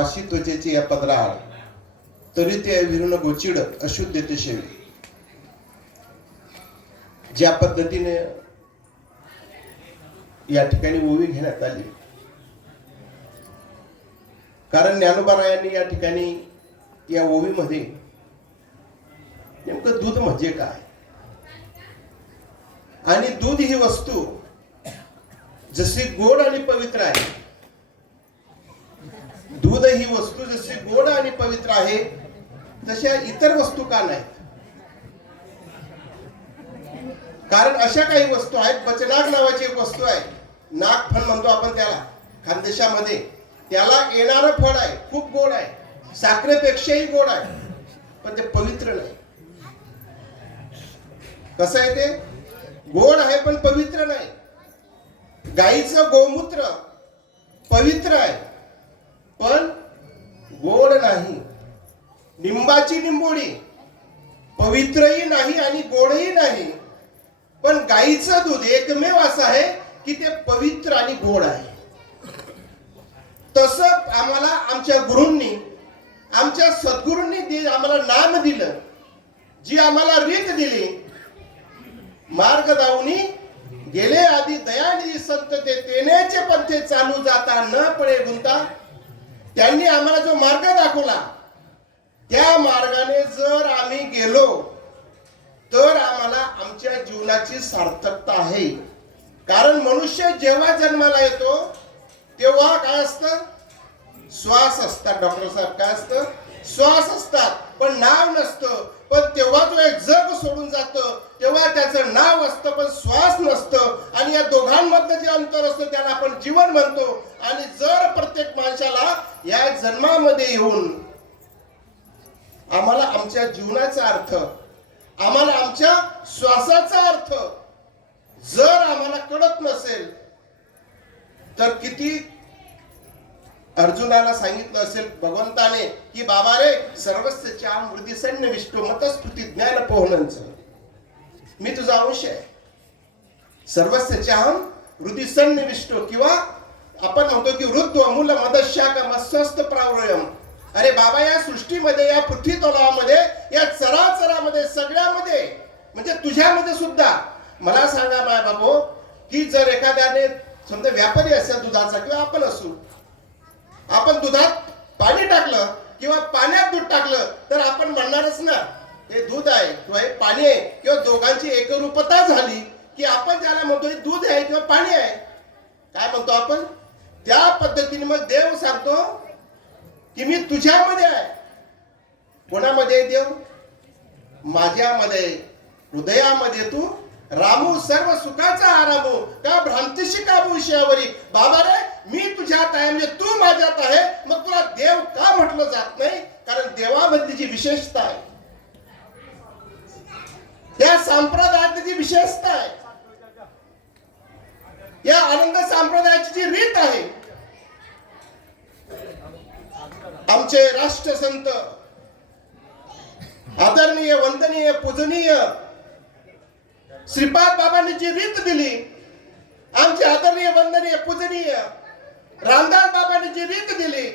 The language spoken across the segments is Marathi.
पाशी त्वचेची या पदराआड तरी ते विरुण गोचिड अशुद्ध ते शेवी ज्या पद्धतीने या ठिकाणी ओवी घेण्यात आली. कारण ज्ञानोबारायांनी या ठिकाणी या ओवीमध्ये नेमकं दूध म्हणजे काय? आणि दूध ही वस्तू जशी गोड आणि पवित्र आहे दूध ही वस्तू जशी गोड आणि पवित्र आहे तशा इतर वस्तू का नाहीत? कारण अशा काही वस्तू आहेत बचनाग नावाची एक वस्तू आहे. नागफळ म्हणतो आपण त्याला. खानदेशामध्ये त्याला येणारं फळ आहे खूप गोड आहे. साखरेपेक्षाही गोड आहे. पण ते पवित्र नाही. कसं आहे ते? गोड आहे पण पवित्र नाही. गाईचं गोमूत्र पवित्र आहे. पण गोड नाही. निंबाची लिंबोडी पवित्रही नाही आणि गोडही नाही. पण गाईचं दूध एकमेव असं आहे की ते पवित्र आणि गोड आहे. तसं आम्हाला आमच्या गुरूंनी आमच्या सद्गुरूंनी आम्हाला नाम दिलं जी आम्हाला रीत दिली मार्ग दावणी गेले आधी दयानिधी संत ते तेनेचे पंथे चालू जाता न पडे गुंता त्यांनी आम्हाला जो मार्ग दाखवला त्या मार्गाने जर आम्ही गेलो तर आम्हाला आमच्या जीवनाची सार्थकता आहे. कारण मनुष्य जेव्हा जन्माला येतो तेव्हा काय असतं? श्वास असतात. डॉक्टर साहेब काय असतं? श्वास असतात पण नाव नसतं. पण तेव्हा तो एक जग सोडून जातं. तेव्हा त्याचं नाव असतं पण श्वास नसतं. आणि या दोघांमधलं जे अंतर असतं त्याला आपण जीवन म्हणतो. आणि जर प्रत्येक माणसाला या जन्मामध्ये येऊन आम्हाला आमच्या जीवनाचा अर्थ आम्हाला आमच्या श्वासाचा अर्थ जर आम्हाला कळत नसेल तर किती अर्जुनाला सांगितलं असेल भगवंताने की बाबा रे सर्वस्वच्या मृदी सैन्य विष्णू मतस्फुती ज्ञान पोहनांच. मी तुझा अंश आहे. सर्वस्वच्या हृदय सैन्य विष्णू किंवा आपण म्हणतो की वृद्ध मूल मदशाक मस्वस्त प्रावरयम अरे बाबा या सृष्टीमध्ये या पृथ्वी तलावामध्ये या चराचरामध्ये सगळ्यामध्ये म्हणजे तुझ्यामध्ये सुद्धा. मला सांगा माय बाबू की जर एखाद्याने समजा व्यापारी असेल दुधाचा किंवा आपण असू आपण दुधात पाणी टाकलं किंवा पाण्यात दूध टाकलं तर आपण म्हणणारच ना हे दूध आहे किंवा हे पाणी आहे किंवा दोघांची एकरूपता झाली की आपण ज्याला म्हणतो हे दूध आहे किंवा पाणी आहे. काय म्हणतो आपण? त्या पद्धतीने मग देव सांगतो की मी तुझ्यामध्ये आहे. कोणामध्ये देव? माझ्यामध्ये हृदयामध्ये तू. रामू सर्व सुखाचा आरामू का भ्रांतीशी का विषयावरी? बाबा रे मी तुझ्यात आहे म्हणजे तू माझ्यात आहे मग तुला देव का म्हटलं जात नाही? कारण देवामधली जी विशेषता आहे या संप्रदायातली जी विशेषता आहे या आनंद संप्रदायाची जी रीत आहे आमचे राष्ट्रसंत आदरणीय वंदनीय पूजनीय श्रीपाद बाबांनी जी रीत दिली आमचे आदरणीय वंदनीय पूजनीय रामदास बाबांनी जी रीत दिली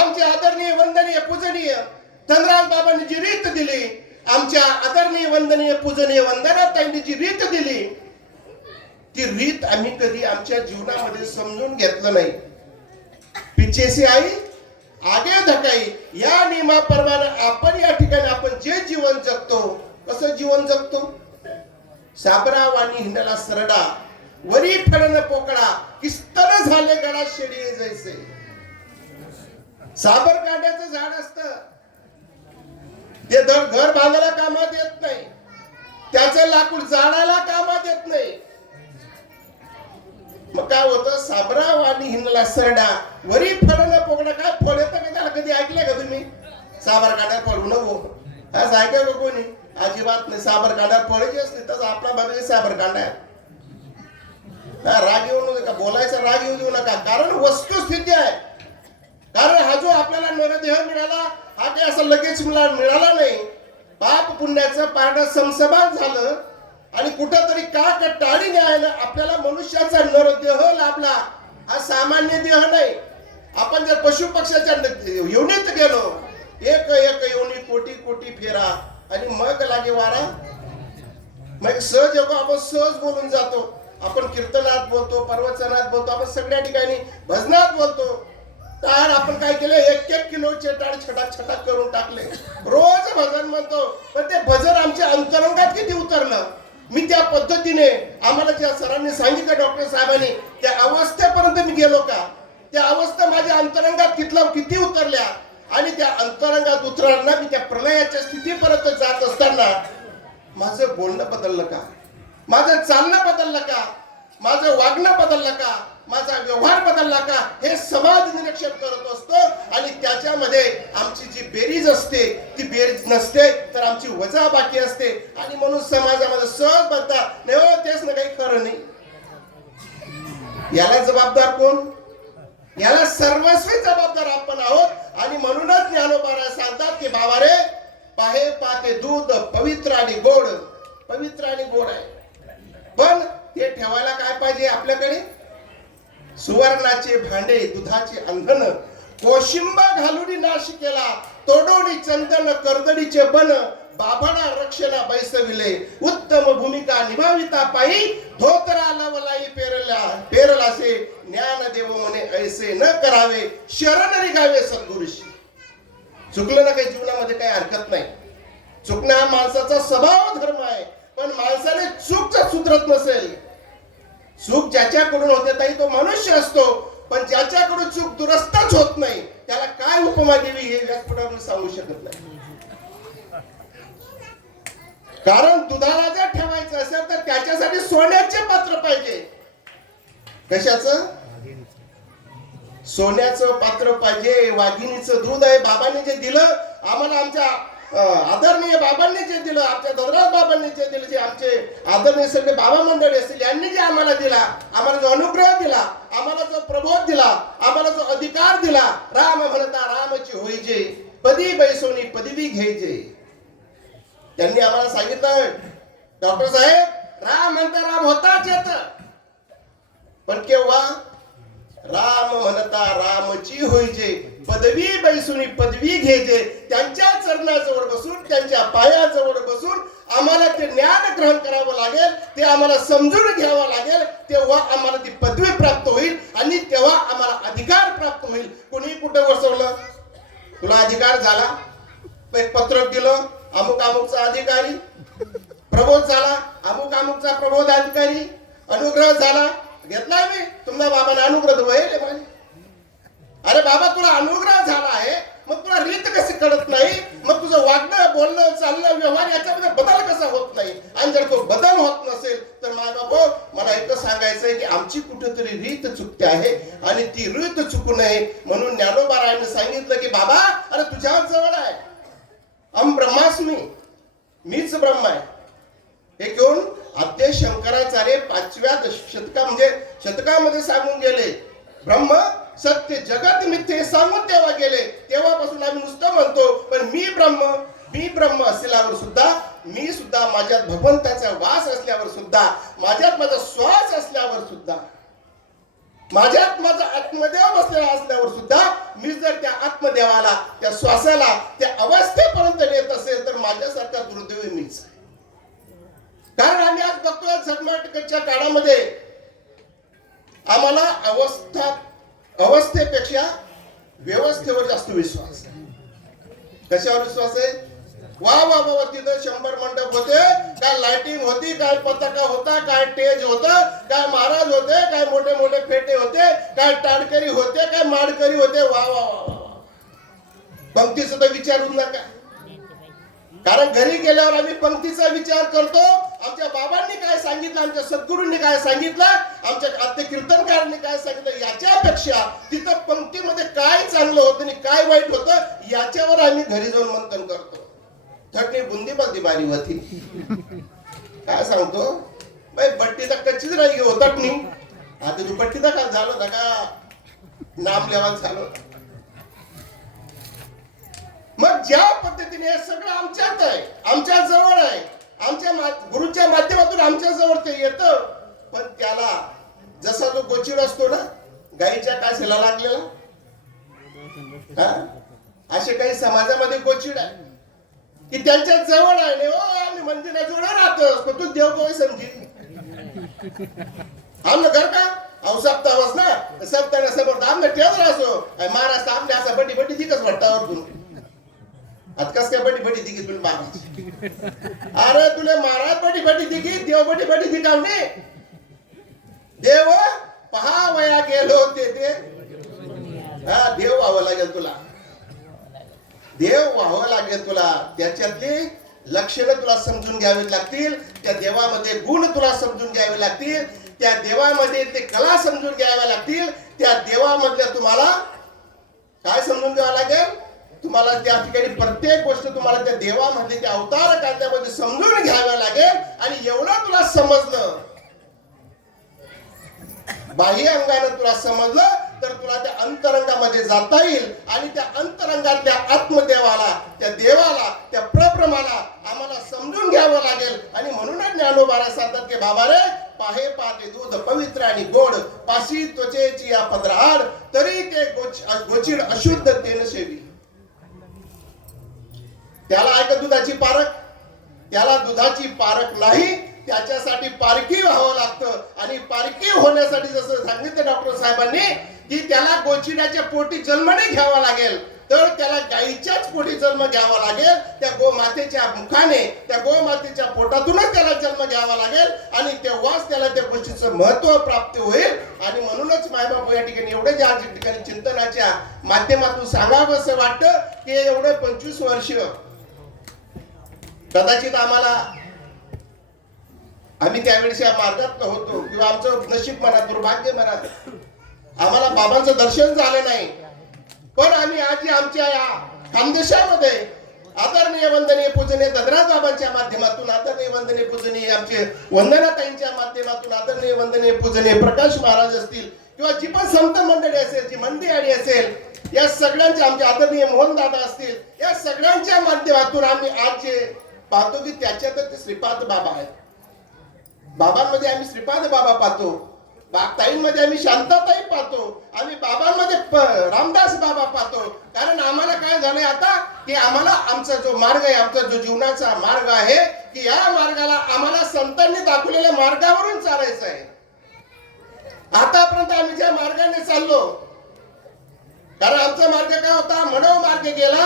आमचे आदरणीय वंदनीय पूजनीय धनराज बाबांनी जी रीत दिली आमच्या आदरणीय वंदनीय पूजनीय वंदनाताईंनी जी रीत दिली ती रीत आम्ही कधी आमच्या जीवनामध्ये समजून घेतलं नाही. पिचेसी आई आगे धकाई या नियमाप्रमाणे आपण या ठिकाणी आपण जे जीवन जगतो कसं जीवन जगतो? साबरा वाणी हिंडला सरडा वरी फडन पोकळा किस्तर झाले गळा शेडी जैसे. साबर काढ्याचं झाड असत. ते दर घर बांधायला कामात येत नाही. त्याचं लाकूड जाळायला कामात येत नाही. मग काय होतं? साबरा वाणी हिंडला सरडा वरी फडन पोकळा. काय फळ येतं का त्याला? कधी ऐकलंय का तुम्ही? साबर कांड्यात फळ नको. आज ऐकाय बघू कोणी. अजिबात नाही साबर कांड्यात फळायची असते तसं आपला बाबी साबर कांड्या राग येऊ नका बोलायचा राग येऊ देऊ नका. कारण वस्तुस्थिती आहे. कारण हा जो आपल्याला नरदेह मिळाला हा काही असा लगेच मिळाला नाही. पाप पुण्याचं पारडं समसमान झालं आणि कुठंतरी का का टाळी न्यायला आपल्याला मनुष्याचा नरदेह लाभला. हा सामान्य देह नाही. आपण जर पशु पक्षाच्या न- गेलो एक एक योनी कोटी कोटी फेरा. आणि मग लागे वारा मग सहज येतो आपण सहज बोलून जातो. आपण कीर्तनात बोलतो प्रवचनात बोलतो आपण सगळ्या ठिकाणी भजनात बोलतो. तर आपण काय केलं? एक एक किलोचे टाळ छटाक छटाक करून टाकले. रोज भजन म्हणतो. पण ते भजन आमच्या अंतरंगात किती उतरलं? मी त्या पद्धतीने आम्हाला ज्या सरांनी सांगितलं डॉक्टर साहेबांनी त्या अवस्थेपर्यंत मी गेलो का? त्या अवस्था माझ्या अंतरंगात कितला किती उतरल्या? आणि त्या अंतरंगात उतरताना मी त्या प्रलयाच्या स्थितीपर्यंत जात असताना माझं बोलणं बदललं का? माझं चालणं बदललं का? माझं वागणं बदललं का? माझा व्यवहार बदलला का? हे समाज निरीक्षण करत असतो आणि त्याच्यामध्ये आमची जी बेरीज असते ती बेरीज नसते तर आमची वजा बाकी असते. आणि म्हणून समाजामध्ये सहज बनतात नाही हो तेच ना काही खरं नाही. याला जबाबदार कोण? याला सर्वस्वी जबाबदार आपण आहोत. आणि म्हणूनच ज्ञानोबारा सांगतात की बाबा रे पाहे पाते दूध पवित्र आणि गोड. पवित्र आणि गोड आहे. पण ते ठेवायला काय पाहिजे आपल्याकडे? सुवर्णाचे भांडे दुधाचे अंधन कोशिंबा घालून नाश केला तोडोडी चंदन कर्दडीचे बन बाबाना रक्षणा बैसविले. उत्तम भूमिका निभाविता पायी धोतरा लवलाई पेरला पेरलासे ज्ञान देव म्हणे ऐसे न करावे शरण रिगावे सद्गुरुशी. चुकलं ना काही जीवनामध्ये काही हरकत नाही. चुकणं हा माणसाचा स्वभाव धर्म आहे पण माणसाने चूक सुधरत नसेल. चूक ज्याच्याकडून होते ताई तो मनुष्य असतो. पण ज्याच्याकडून चूक दुरुस्तच होत नाही त्याला काय उपमा देवी हे व्यासपीठावर सांगू शकत नाही. कारण दुधाला जर ठेवायचं असेल तर त्याच्यासाठी सोन्याचे पात्र पाहिजे. कशाचं? सोन्याचं पात्र पाहिजे वाघिणीचं दूध आहे. बाबांनी जे दिलं आम्हाला आमच्या आदरणीय बाबांनी जे दिलं आमच्या धनराज बाबांनी जे दिलं जे आमचे आदरणीय सगळे बाबा मंडळी असतील यांनी जे आम्हाला दिला आम्हाला जो अनुग्रह दिला आम्हाला जो प्रबोध दिला आम्हाला जो अधिकार दिला राम म्हणता रामची होईजे पदी बैसोनी पदवी घ्यायचे त्यांनी आम्हाला सांगितलं डॉक्टर साहेब राम म्हणता राम होताच येत. पण केव्हा? राम म्हणता रामची होईजे. पदवी बैसुनी पदवी घ्यायचे त्यांच्या चरणाजवळ बसून त्यांच्या पायाजवळ बसून आम्हाला ते ज्ञान ग्रहण करावं लागेल ते आम्हाला समजून घ्यावं लागेल तेव्हा आम्हाला ती पदवी प्राप्त होईल आणि तेव्हा आम्हाला अधिकार प्राप्त होईल. कुणी कुठं बसवलं? तुला अधिकार झाला? एक पत्रक दिलं अमुक अमुकचा अधिकारी. प्रबोध झाला अमुक अमुकचा प्रबोध अधिकारी अनुग्रह झाला घेतला मी. तुमचा बाबाने अनुग्रह होईल अरे बाबा तुला अनुग्रह झाला आहे. मग तुला रीत कशी कळत नाही? मग तुझं वागणं बोलणं चालणं व्यवहार याच्यामध्ये बदल कसा होत नाही? आणि जर तो बदल होत नसेल तर माय बाबा मला एकच सांगायचंय की आमची कुठेतरी रीत चुकते आहे आणि ती रीत चुकू नये म्हणून ज्ञानोबारायाने सांगितलं की बाबा अरे तुझ्या जवळ आहे. अम ब्रह्मास्मी. मीच ब्रह्म आहे. हे घेऊन आद्य शंकराचार्य पाचव्या दश- शतका म्हणजे शतकामध्ये सांगून गेले. ब्रह्म सत्य जगत मिथ्य सांगून तेव्हा गेले. तेव्हापासून आम्ही नुसतं म्हणतो पण मी ब्रह्म मी ब्रह्म असल्यावर सुद्धा मी सुद्धा माझ्यात भगवंताचा वास असल्यावर सुद्धा माझ्यात माझा श्वास असल्यावर सुद्धा माझ्यात माझा आत्मदेव बसलेला असल्यावर सुद्धा मी जर त्या आत्मदेवाला त्या श्वासाला त्या अवस्थेपर्यंत नेत असेल तर माझ्यासारखा दुर्दैवी मीच. आहे आम्ही आज काळामध्ये आम्हाला अवस्था अवस्थेपेक्षा व्यवस्थेवर जास्त विश्वास आहे. कशावर विश्वास आहे? वा वा वा वा, तिथं शंभर मंडप होते. काय लाइटिंग होती काय पताका होता काय टेज होता काय महाराज होते काय मोठे मोठे फेटे होते काय टाडकरी होते काय माडकरी होते. वा वा वा वा. पंक्तीचा तर विचारू नका कारण घरी गेल्यावर आम्ही पंक्तीचा विचार करतो बाबांनी काय सांगितलं आमच्या सद्गुरूंनी काय सांगितलं आमच्या आद्य कीर्तनकारांनी काय सांगितलं याच्यापेक्षा तिथं पंक्तीमध्ये काय चांगलं होतं आणि काय वाईट होतं याच्यावर आम्ही घरी जाऊन मंथन करतो. थटणी बुंदी बंदी बारी होती काय सांगतो? बाई बट्टी तर कच्चीच राही होतात नाही आता तू बट्टी तर काय झालं का? नाम लेवा झालं मग ज्या पद्धतीने हे सगळं आमच्यात आहे आमच्या जवळ आहे आमच्या गुरुच्या माध्यमातून आमच्या जवळ ते येतं. पण त्याला जसा तो गोचिड असतो ना गायीच्या कासेला लागलेला. असे काही समाजामध्ये गोचिड आहे. की त्यांच्या जवळ आहे हो आम्ही मंदिराजवळ राहतो असतो. तू देव गोय समजी. आमनं घर का? अहो सप्ताह ना सप्ताह. समोर आमनं ठेवलं असो. महाराष्ट्र आमने असा बटी बटी तिकच वाटतावर करून आता कस काय बडी बडी दिगी तुला मारा अरे तुला मारा बडी बडी दिगी देव बडी बडी दिगावणे देव पहा वया गेलो ते ते हा देव व्हावं लागेल तुला देव व्हावं लागेल तुला त्याच्यातली लक्षणं तुला समजून घ्यावी लागतील त्या देवामध्ये गुण तुला समजून घ्यावे लागतील त्या देवामध्ये ते कला समजून घ्याव्या लागतील त्या देवामधल्या तुम्हाला काय समजून घ्यावं लागेल? तुम्हाला त्या ठिकाणी प्रत्येक गोष्ट तुम्हाला त्या देवामध्ये त्या अवतार काढण्यामध्ये समजून घ्याव्या लागेल आणि एवढं तुला समजलं. बाह्य अंगानं तुला समजलं तर तुला त्या अंतरंगामध्ये जाता येईल आणि त्या अंतरंगातल्या आत्मदेवाला त्या देवाला त्या प्रप्रमाला आम्हाला समजून घ्यावं लागेल. आणि म्हणूनच ज्ञानोबाला सांगतात की बाबा रे पाहे पाते दूध पवित्र आणि गोड पाशी त्वचेची या पदराड तरी ते गोच- गोचिड अशुद्ध तेन सेवी त्याला आहे का दुधाची पारख? त्याला दुधाची पारख नाही त्याच्यासाठी पारखी व्हावं लागतं. आणि पारखी होण्यासाठी जसं सांगितलं डॉक्टर साहेबांनी की त्याला गोचिडाच्या पोटी जन्मने घ्यावा लागेल. तर त्याला गाईच्याच पोटी जन्म घ्यावा लागेल. त्या गोमातेच्या मुखाने त्या गोमातेच्या पोटातूनच त्याला जन्म घ्यावा लागेल. आणि तेव्हाच त्याला त्या गोष्टीचं महत्त्व प्राप्त होईल. आणि म्हणूनच मायबापू या ठिकाणी एवढे ज्या ठिकाणी चिंतनाच्या माध्यमातून सांगावं असं वाटतं की एवढे पंचवीस वर्ष कदाचित आम्हाला आम्ही त्यावेळेस या मार्गात होतो किंवा आमचं नशीब म्हणा दुर्भाग्य म्हणा आम्हाला बाबांचं दर्शन झालं नाही. पण आम्ही आज आमच्या या खानदेशामध्ये आदरणीय वंदनीय पूजनीय ददराज बाबांच्या माध्यमातून आदरणीय वंदनीय पूजनीय आमचे वंदनाताईंच्या माध्यमातून आदरणीय वंदनीय पूजनीय प्रकाश महाराज असतील किंवा जी पण संत मंडळी असेल जी मंदिराडी असेल या सगळ्यांच्या आमचे आदरणीय मोहन दादा असतील या सगळ्यांच्या माध्यमातून आम्ही आज जे पाहतो की त्याच्यातच ते श्रीपाद बाबा आहेत. बाबांमध्ये आम्ही श्रीपाद बाबा पाहतो. ताईंमध्ये आम्ही शांताताई पाहतो. आम्ही बाबांमध्ये रामदास बाबा पाहतो. कारण आम्हाला काय झालंय आता की आम्हाला आमचा जो मार्ग आहे आमचा जो जीवनाचा मार्ग आहे की या मार्गाला आम्हाला संतांनी दाखवलेल्या मार्गावरून चालायचं आहे. आतापर्यंत आम्ही ज्या मार्गाने चाललो कारण आमचा मार्ग काय होता? मनोमार्ग गेला.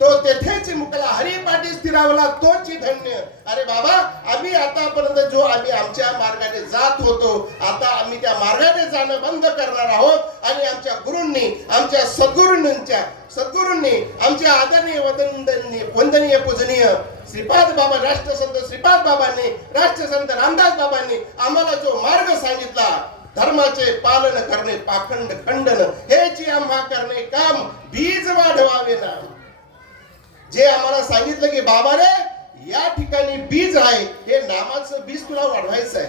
तो तेथेच मुकला. हरिपाठी स्थिरावला तोच धन्य. अरे बाबा आम्ही आतापर्यंत जो आम्ही आमच्या मार्गाने जात होतो आता आम्ही त्या मार्गाने जाणं बंद करणार आहोत. आणि आमच्या गुरूंनी आमच्या सद्गुरूंच्या सद्गुरूंनी आमच्या आदरणीय वंदनीय वंदनीय पूजनीय श्रीपाद बाबा राष्ट्रसंत श्रीपाद बाबांनी राष्ट्रसंत रामदास बाबांनी आम्हाला जो मार्ग सांगितला धर्माचे पालन करणे पाखंड खंडन हेची आम्हा करणे काम बीज वाढवावे ना. जे आम्हाला सांगितलं की बाबा रे या ठिकाणी बीज आहे हे नामाचं बीज तुला वाढवायचं आहे.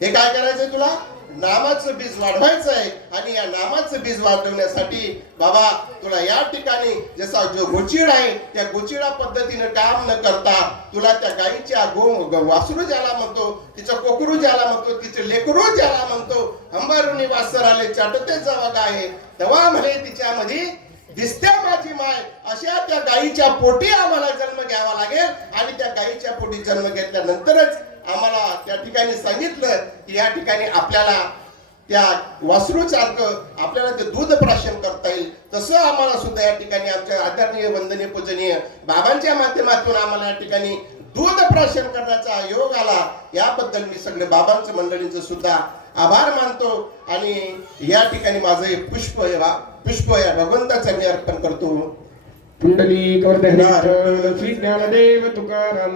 हे काय करायचंय तुला? नामाचं बीज वाढवायचं आहे आणि या नामाचं बीज वाढवण्यासाठी बाबा तुला या ठिकाणी जसा जो गोचिड आहे त्या गोचिडा पद्धतीनं काम न करता तुला त्या गाईच्या गो वासरू ज्याला म्हणतो तिचं कोकरू ज्याला म्हणतो तिचं लेकरू ज्याला म्हणतो अंबारुनी वासर आले चाटते जावा गाय तेव्हा म्हणे तिच्यामध्ये दिसत्या माझी माय. अशा त्या गायीच्या पोटी आम्हाला जन्म घ्यावा लागेल आणि त्या गायीच्या पोटी जन्म घेतल्यानंतरच आम्हाला त्या ठिकाणी सांगितलं की या ठिकाणी आपल्याला त्या वासरूसारखं आपल्याला ते दूध प्राशन करता येईल. तसं आम्हाला सुद्धा या ठिकाणी आमच्या आदरणीय वंदनीय पूजनीय बाबांच्या माध्यमातून आम्हाला या ठिकाणी दूध प्राशन करण्याचा योग आला. याबद्दल मी सगळे बाबांचं मंडळींचं सुद्धा आभार मानतो. आणि या ठिकाणी माझं हे पुष्प हे पुष्प या भगवंताचं मी अर्पण करतो. ज्ञानदेव तुकाराम